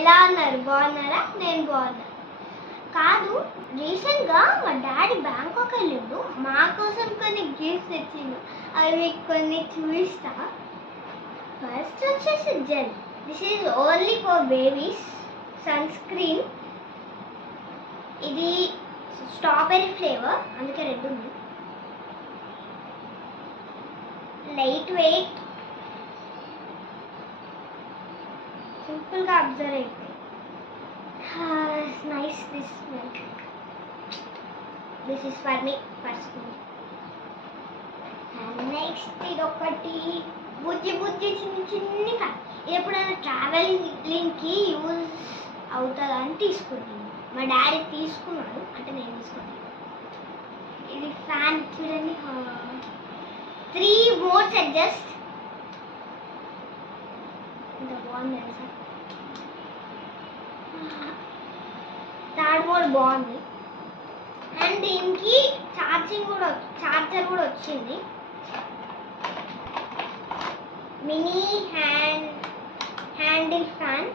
ఎలా ఉన్నారు? బాగున్నారా? నేను బాగున్నా. కాదు, రీసెంట్గా మా డాడీ బ్యాంకాక్ వెళ్ళిండు, మా కోసం కొన్ని గిఫ్ట్స్ తెచ్చిండు. అవి మీకు కొన్ని చూపిస్తా. ఫస్ట్ వచ్చేసి gel. This is only for babies sunscreen. ఇది స్ట్రాబెర్రీ ఫ్లేవర్, అందుకే రెడ్ ఉంది. లైట్ వెయిట్, సింపుల్గా అబ్జర్వ్ అయిపోయి. నైస్. దిస్ ఈస్ ఫర్ మీ పర్సనల్. అండ్ నెక్స్ట్ ఇది ఒకటి బుజ్జి చిన్నగా. ఇది ఎప్పుడైనా ట్రావెలింగ్కి యూజ్ అవుతుందని తీసుకున్నాను. మా డాడీ తీసుకున్నాడు, అంటే నేను తీసుకున్నాను. ఇది ఫ్యాన్ చూడండి, 3 మోడ్స్ అడ్జస్ట్. ఇంత బాగుంది సార్. థర్డ్ మోడ్ బాగుంది. అండ్ దీనికి చార్జర్ కూడా వచ్చింది. Mini handle fan.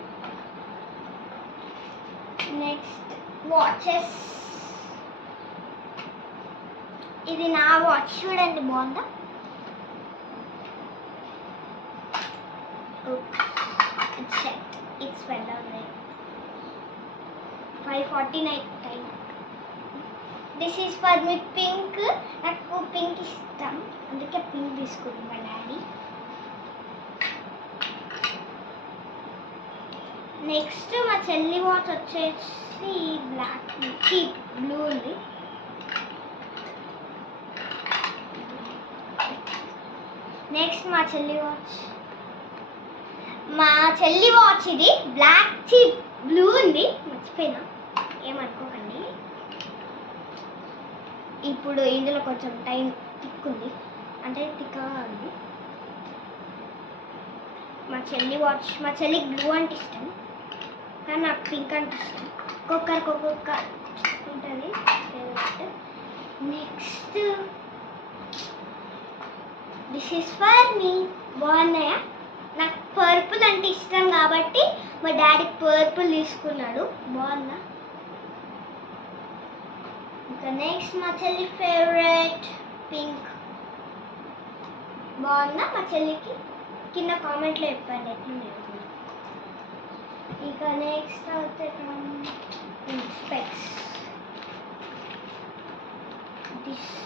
Next watches. ఇది నా వాచ్ చూడండి, బాగుందా? It's well down there. 5:49 time. This is for me pink. నాకు పింక్ ఇష్టం, అందుకే పింక్ తీసుకున్నాను మా డాడీ. నెక్స్ట్ మా చెల్లి వాచ్ వచ్చేసి బ్లూ ఉంది. నెక్స్ట్ మా చెల్లి వాచ్ ఇది బ్లాక్ చిప్ బ్లూ ఉంది. మర్చిపోయినా, ఏమనుకోకండి. ఇప్పుడు ఇందులో కొంచెం టైం తిక్కుంది, అంటే తిక్కగా ఉంది. మా చెల్లికి బ్లూ అంటే ఇష్టం, కానీ నాకు పింక్ అంటే ఇష్టం. ఒక్కొక్క ఉంటుంది favourite. Next this is for మీ. బాగున్నాయా? నాకు పర్పుల్ అంటే ఇష్టం కాబట్టి మా డాడీ పర్పుల్ తీసుకున్నాడు. బాగుందా? ఇంకా నెక్స్ట్ మా చెల్లి ఫేవరెట్ పింక్. బాగుందా మా చెల్లికి? కింద కామెంట్లో చెప్పండి ఎట్లా. ఇంకా నెక్స్ట్ అయితే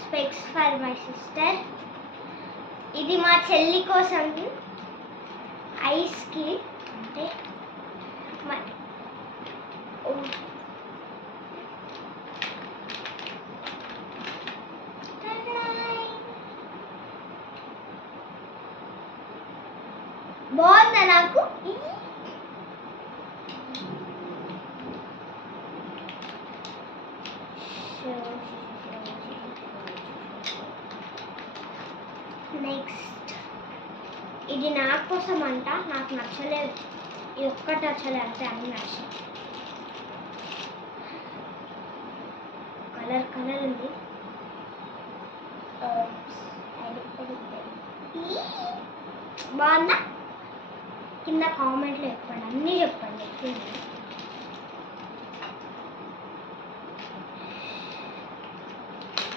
స్పెక్స్ ఫర్ మై సిస్టర్. ఇది మా చెల్లి కోసం ఐస్కి, అంటే బాగుందా నాకు? నెక్స్ట్ ఇది నా కోసం అంట, నాకు నచ్చలేదు. ఇది ఒక్కటి నచ్చలేదు, అంటే అన్ని నచ్చాయి. కలర్ ఉంది. బాగుందా? కింద కామెంట్లో చెప్పండి, అన్నీ చెప్పండి.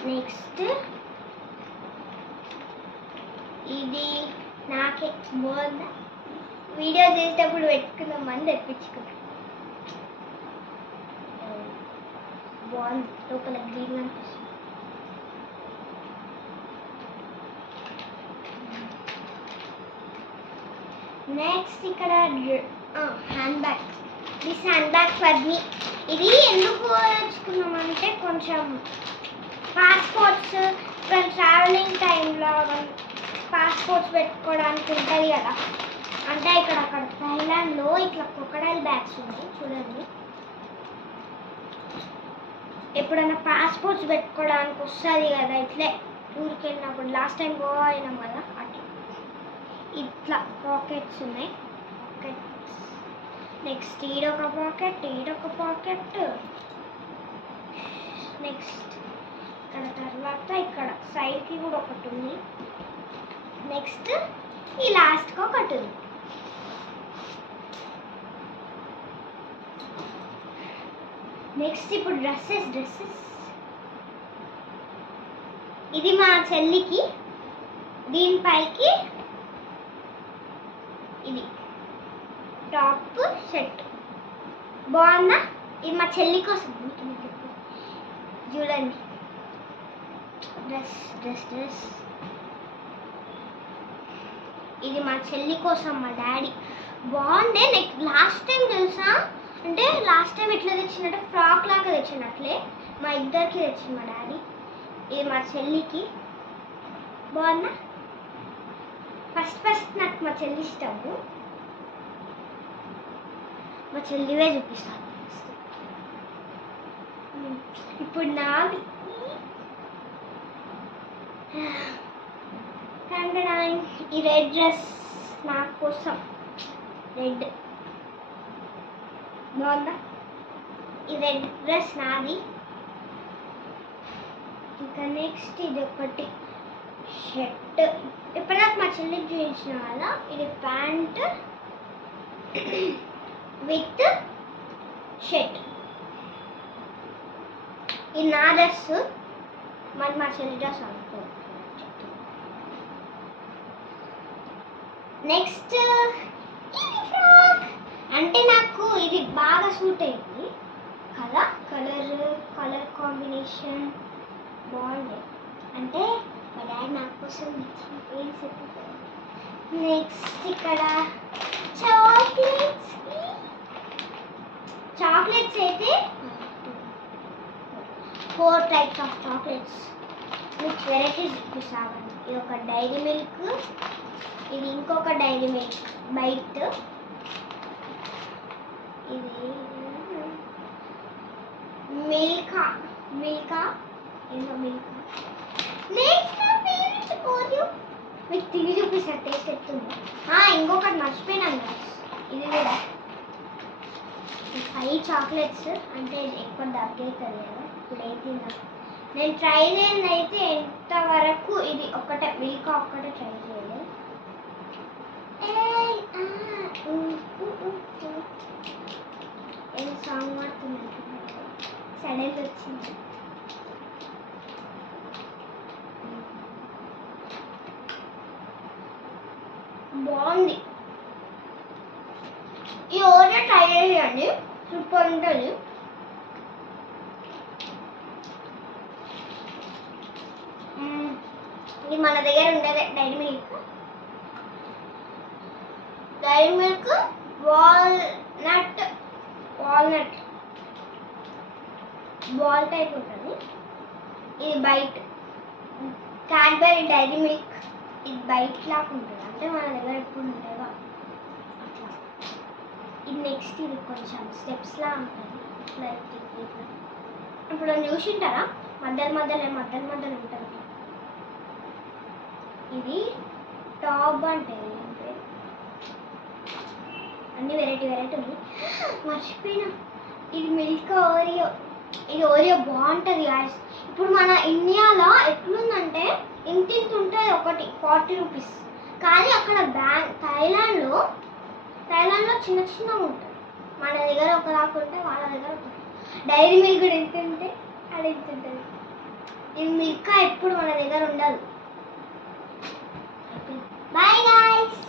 నెక్స్ట్ ఇది నాకే బాగుందా? వీడియో చేసేటప్పుడు పెట్టుకుందామని తెప్పించుకున్నాను. బాగుంది, లోపల గ్రీన్ అనిపిస్తుంది. నెక్స్ట్ ఇక్కడ hand bag. This hand bag for me. ఇది ఎందుకు తెచ్చుకున్నామంటే కొంచెం పాస్పోర్ట్స్, ట్రావెలింగ్ టైంలో పాస్పోర్ట్స్ పెట్టుకోవడానికి ఉంటుంది కదా. అంటే అక్కడ థైలాండ్లో ఇట్లా క్రొకడైల్ బ్యాగ్స్ ఉన్నాయి చూడండి. ఎప్పుడైనా పాస్పోర్ట్స్ పెట్టుకోవడానికి వస్తుంది కదా, ఇట్లే ఊరికి వెళ్ళినప్పుడు. లాస్ట్ టైం గోవా అయినాం కదా, అట్లా ఇట్లా పాకెట్స్ ఉన్నాయి. Next ఈడొక pocket. నెక్స్ట్ తర్వాత ఇక్కడ సైడ్కి కూడా ఒకటి ఉంది. నెక్స్ట్ ఈ లాస్ట్కి ఒకటి ఉంది. నెక్స్ట్ ఇప్పుడు డ్రెస్సెస్ ఇది మా చెల్లికి, దీనిపైకి ఇది టాప్ షర్ట్ బాగుందా? ఇది మా చెల్లి కోసం చూడండి. డ్రెస్ ఇది మా చెల్లి కోసం మా డాడీ బాగుండే. నెక్స్ట్ లాస్ట్ టైం తెలుసా, అంటే లాస్ట్ టైం ఎట్లా తెచ్చినట్టే ఫ్రాక్ లాగా తెచ్చినట్లే మా ఇద్దరికి తెచ్చింది మా డాడీ. ఇది మా చెల్లికి బాగుందా? ఫస్ట్ నాకు మా చెల్లి ఇష్టము. మా చెల్లివే చూపిస్తాను. ఇప్పుడు నాది ఈ రెడ్ డ్రెస్ నా కోసం, రెడ్ బాగుందా? ఈ రెడ్ డ్రెస్ నాది. ఇంకా నెక్స్ట్ ఇది ఒకటి షర్ట్, ఇప్పుడు నాకు మా చెల్లికి చూపించిన వల్ల ఇది ప్యాంట్ విత్ షర్ట్. ఇది నా డ్రెస్, మరి మా చెల్లి డ్రెస్ అనుకో. నెక్స్ట్ ఇది ఫ్రాక్, అంటే నాకు ఇది బాగా సూట్ అయింది కదా, కలర్ కాంబినేషన్ బాగుంది. అంటే మా డాడీ నాకు కోసం ఏం సెట్. నెక్స్ట్ ఇక్కడ చాక్లెట్స్ అయితే 4 types of chocolates with varieties చూసామండి. ఇది ఒక డైరీ మిల్క్, ఇది ఇంకొక డైరీ మిల్క్ బైట్, ఇది మిల్కా ఏదో మిల్కా. నెక్స్ట్ ఓరియో మీకు తిని చూపిస్తా టేస్ట్ ఎత్తుంది. ఇంకొకటి మర్చిపోయినాను గైస్, ఇది కూడా 5 చాక్లెట్స్, అంటే ఎక్కువ దగ్గవుతుంది కదా. ఇప్పుడు తిన్నా నేను ట్రై చేయండి అయితే ఎంతవరకు ఇది ఒక్కటే మిల్కా ఒక్కటే ట్రై చేయాలి. ఏం సాంగ్ మాడుతున్నట్టు సడన్ వచ్చింది. బాగుంది. ఈ ఓరియో ట్రై చేయండి, సూపర్ ఉంటుంది. ఇది మన దగ్గర ఉండేది dairy milk walnut ball type ఉంటుంది. ఇది బైట్ క్యాడ్బరీ డైరీ మిల్క్, ఇది బైట్ లాగా ఉంటుంది, అంటే మన దగ్గర ఎప్పుడు ఉండేవా అట్లా. ఇది నెక్స్ట్ ఇది కొంచెం స్టెప్స్ లా ఉంటుంది, ఇట్లా ఇప్పుడు చూసింటారా మధ్యలో ఉంటుంది. ఇది టాప్ అంటే అన్ని వెరైటీ ఉంది. మర్చిపోయినా ఇది మిల్క్ ఓరియో, ఇది ఓరియో బాగుంటుంది గాయస్. ఇప్పుడు మన ఇండియాలో ఎట్లుందంటే ఇంత ఉంటుంది ఒకటి 40 రూపీస్, కానీ అక్కడ థాయిలాండ్లో చిన్నగా ఉంటుంది. మన దగ్గర ఒక దాకా ఉంటే వాళ్ళ దగ్గర ఒక. డైరీ మిల్క్ కూడా ఎంత ఉంటే అది ఎంత ఉంటుంది. ఇది మిల్క్ ఎప్పుడు మన దగ్గర ఉండదు. బాయ్ గాయ్స్,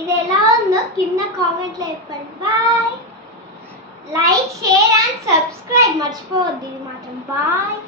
ఇది ఎలా ఉందో కింద కామెంట్లో చెప్పండి. Bye, like share and subscribe మర్చిపోవద్దు ఇది మాత్రం. బాయ్.